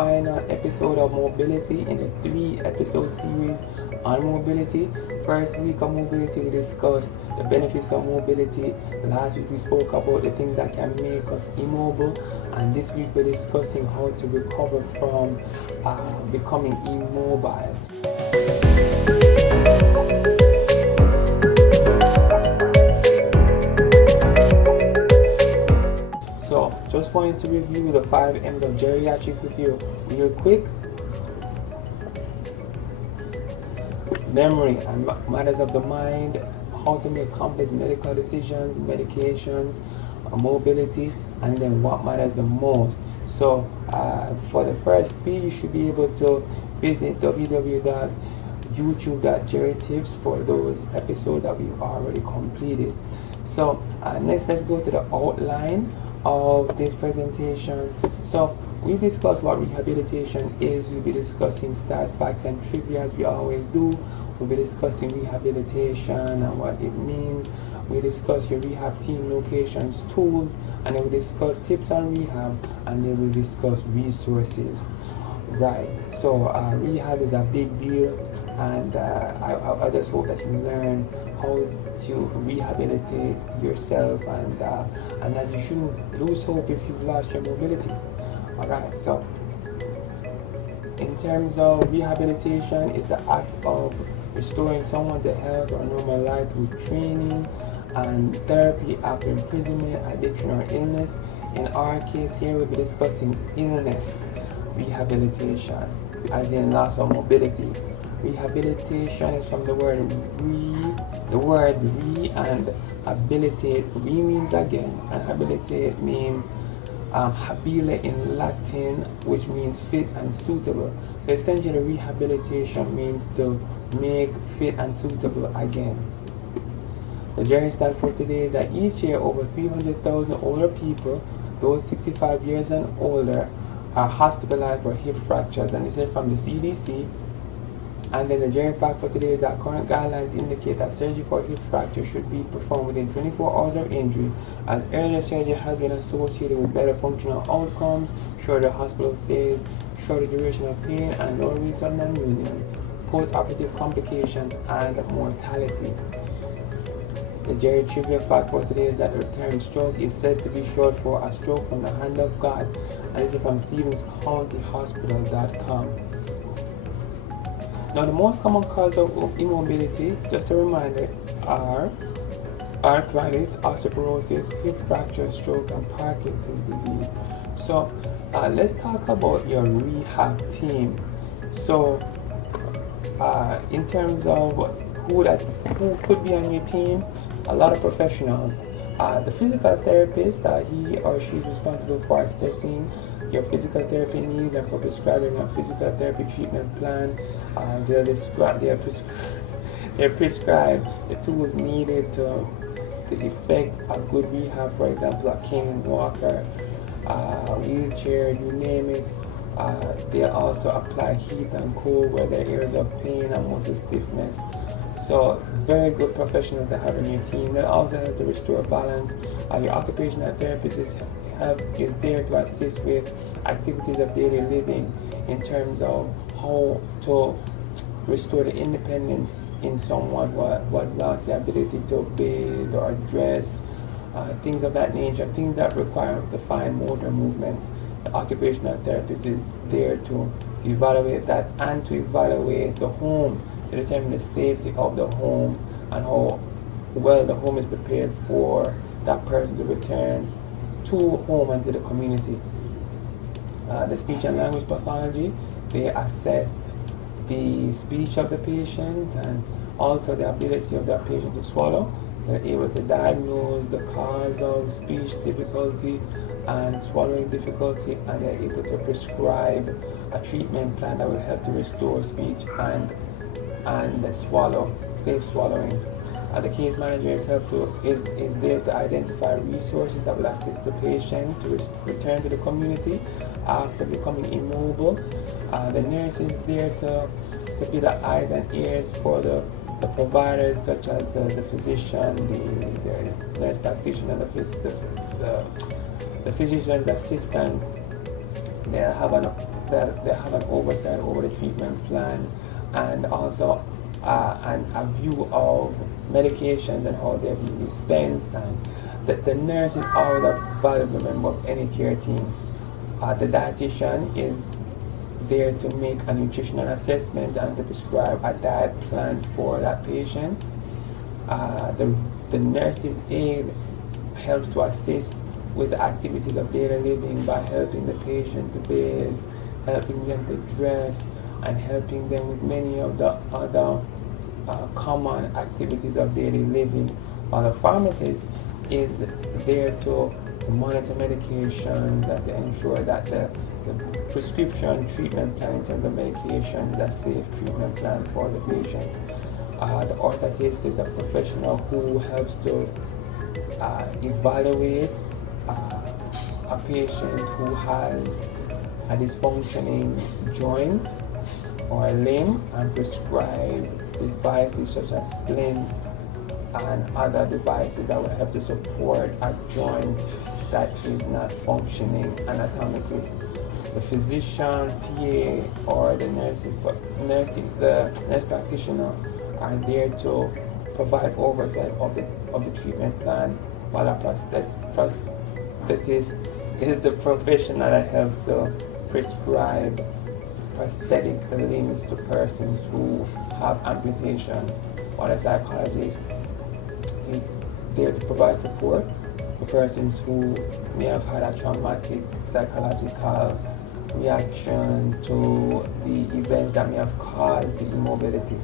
final episode of mobility in a 3-episode series on mobility. First week of mobility, we discussed the benefits of mobility. Last week we spoke about the things that can make us immobile, and this week we're discussing how to recover from becoming immobile. So, just wanted to review the 5 M's of geriatric with you real quick. Memory and matters of the mind, how to make complex medical decisions, medications, mobility, and then what matters the most. So, for the first P, you should be able to visit www.youtube.GeriTips for those episodes that we've already completed. So, next, let's go to the outline of this presentation. So we discussed what rehabilitation is. We'll be discussing stats, facts, and trivia as we always do. We'll be discussing rehabilitation and what it means. We discuss your rehab team locations, tools, and then we discuss tips on rehab, and then we discuss resources. Right, so rehab is a big deal, and I just hope that you learn how to rehabilitate yourself, and that you shouldn't lose hope if you've lost your mobility. Alright, so in terms of rehabilitation, it's the act of restoring someone to health or normal life through training and therapy after imprisonment, addiction, or illness. In our case here, we'll be discussing illness rehabilitation, as in loss of mobility. Rehabilitation is from the word re and habilitate. Re means again, and habilitate means habile in Latin, which means fit and suitable. So essentially, rehabilitation means to make fit and suitable again. The Geri stat for today is that each year over 300,000 older people, those 65 years and older, are hospitalized for hip fractures, and this is from the CDC. And then the Geri fact for today is that current guidelines indicate that surgery for hip fracture should be performed within 24 hours of injury, as earlier surgery has been associated with better functional outcomes, shorter hospital stays, shorter duration of pain, and lower risk of non-union, post-operative complications, and mortality. The Geri trivia fact for today is that the term stroke is said to be short for a stroke from the hand of God, and this is from StevensCountyHospital.com. Now, the most common cause of immobility, just a reminder, are arthritis, osteoporosis, hip fracture, stroke, and Parkinson's disease. So, let's talk about your rehab team. So, in terms of who could be on your team, a lot of professionals. The physical therapist, he or she is responsible for assessing your physical therapy needs and for prescribing a physical therapy treatment plan. They'll prescribe the tools needed to effect a good rehab, for example, a cane, walker, wheelchair, you name it. They'll also apply heat and cold where there are areas of pain and muscle stiffness. So, very good professionals to have in your team. They also help to restore balance. Your occupational therapist is there to assist with activities of daily living in terms of how to restore the independence in someone who has lost the ability to bathe or dress, things of that nature, things that require defined motor movements. The occupational therapist is there to evaluate that and to evaluate the home, to determine the safety of the home and how well the home is prepared for that person to return to home and to the community. The speech and language pathology, they assessed the speech of the patient and also the ability of that patient to swallow. They're able to diagnose the cause of speech difficulty and swallowing difficulty, and they're able to prescribe a treatment plan that will help to restore speech and safe swallowing. The case manager is there to identify resources that will assist the patient to return to the community after becoming immobile. The nurse is there to be the eyes and ears for the providers, such as the physician, the nurse practitioner, the physician's assistant. They'll have that they have an oversight over the treatment plan, and also a view of medications and how they're being dispensed, and the nurse is always a valuable member of any care team. The dietitian is there to make a nutritional assessment and to prescribe a diet plan for that patient. The nurse's aide helps to assist with the activities of daily living by helping the patient to bathe, helping them to dress, and helping them with many of the other common activities of daily living. While the pharmacist is there to monitor medications and to ensure that the prescription treatment plan in terms of medication is a safe treatment plan for the patient. The orthotist is a professional who helps to evaluate a patient who has a dysfunctioning joint or limb and prescribe devices such as splints and other devices that will help to support a joint that is not functioning anatomically. The physician, PA, or the nurse practitioner are there to provide oversight of the treatment plan, while a prosthetist is the professional that helps to prescribe prosthetic limbs to persons who have amputations, while a psychologist is there to provide support to persons who may have had a traumatic psychological reaction to the events that may have caused the immobility,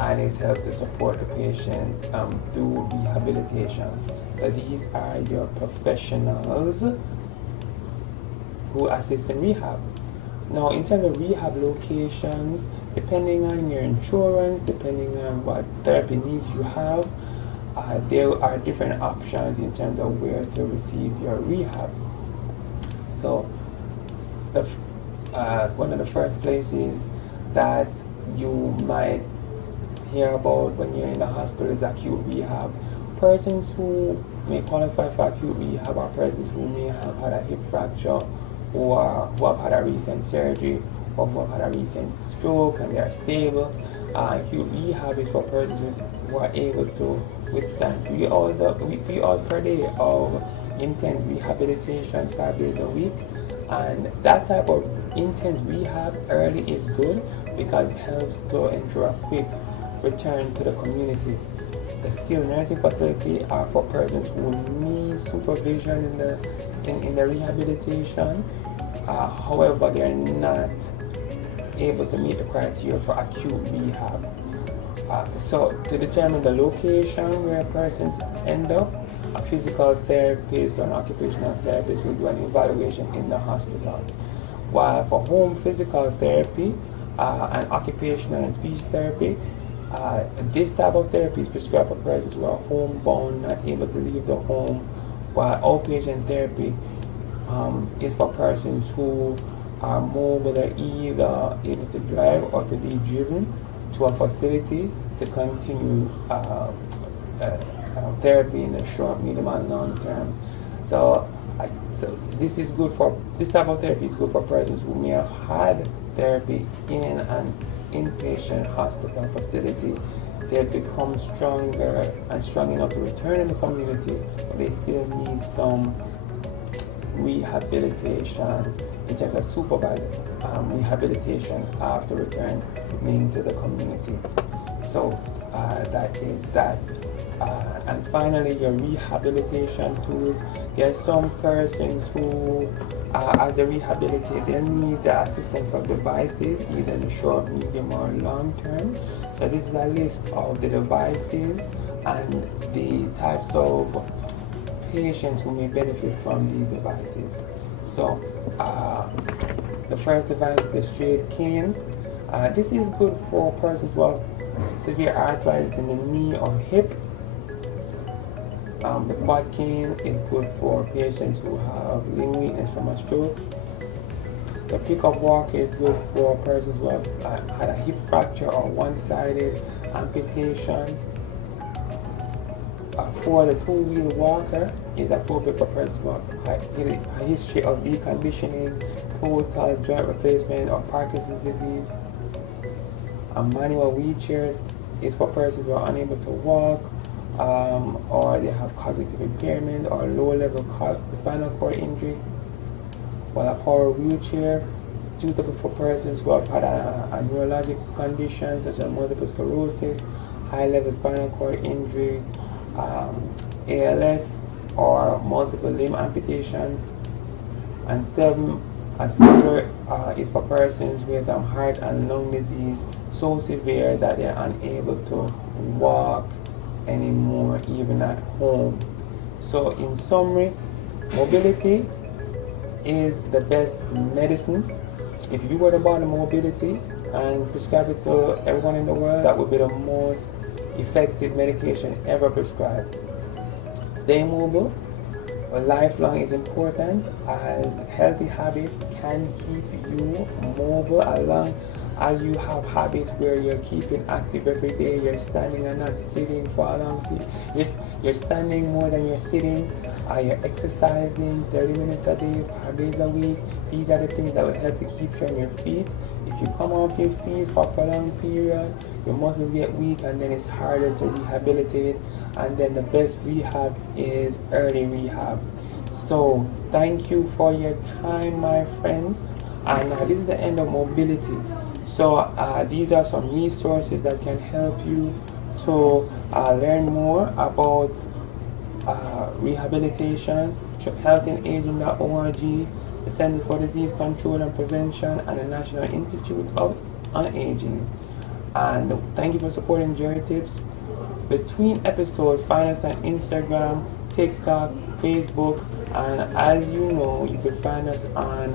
and is helped to support the patient through rehabilitation. So these are your professionals who assist in rehab. Now, in terms of rehab locations, depending on your insurance, depending on what therapy needs you have, there are different options in terms of where to receive your rehab. So, one of the first places that you might hear about when you're in the hospital is acute rehab. Persons who may qualify for acute rehab are persons who may have had a hip fracture, or who have had a recent surgery, or who have had a recent stroke and they are stable. Acute rehab is for persons who are able to withstand 3 hours per day of intense rehabilitation 5 days a week. And that type of intense rehab early is good because it helps to ensure a quick return to the community. The skilled nursing facility are for persons who need supervision in the rehabilitation. However, they are not able to meet the criteria for acute rehab. So to determine the location where persons end up, a physical therapist or an occupational therapist will do an evaluation in the hospital. While for home physical therapy and occupational and speech therapy, this type of therapy is prescribed for persons who are homebound, not able to leave the home, while outpatient therapy is for persons who are mobile, either able to drive or to be driven to a facility to continue therapy in the short, medium, and long term. So this type of therapy is good for persons who may have had therapy in an inpatient hospital facility. They become stronger and strong enough to return in the community, but they still need some rehabilitation in terms of supervised rehabilitation after return into the community. So that is that. And finally, your rehabilitation tools. There are some persons who, as they rehabilitate, they need the assistance of devices, either in the short, medium, or long term. So this is a list of the devices and the types of patients who may benefit from these devices. So the first device is the straight cane. This is good for persons who have severe arthritis in the knee or hip. The quad cane is good for patients who have limb weakness from a stroke. The pickup walker is good for persons who have had a hip fracture or one-sided amputation. For the two-wheel walker is appropriate for persons who have a history of deconditioning, total joint replacement or Parkinson's disease. A manual wheelchair is for persons who are unable to walk, or they have cognitive impairment or low-level spinal cord injury. While a power wheelchair is suitable for persons who have had a neurological condition such as multiple sclerosis, high-level spinal cord injury, ALS, or multiple limb amputations. And 7, a scooter is for persons with heart and lung disease so severe that they are unable to walk anymore, even at home. So in summary, mobility is the best medicine. If you were to buy the mobility and prescribe it to everyone in the world, that would be the most effective medication ever prescribed. Stay mobile. Lifelong is important, as healthy habits can keep you mobile along as you have habits where you're keeping active every day. You're standing and not sitting for a long time. You're standing more than you're sitting. You're exercising 30 minutes a day, 5 days a week. These are the things that will help to keep you on your feet. If you come off your feet for a prolonged period, your muscles get weak and then it's harder to rehabilitate. And then the best rehab is early rehab. So thank you for your time, my friends. And this is the end of mobility. So these are some resources that can help you to learn more about rehabilitation, healthinaging.org, the Center for Disease Control and Prevention, and the National Institute of Aging. And thank you for supporting GeriTips. Between episodes, find us on Instagram, TikTok, Facebook, and as you know, you could find us on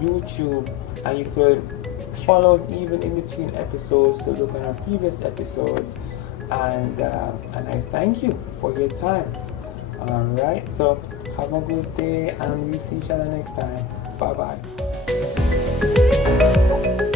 YouTube, and you could follow us even in between episodes to look at our previous episodes. And I thank you for your time. Alright, so have a good day, and we'll see each other next time. Bye bye.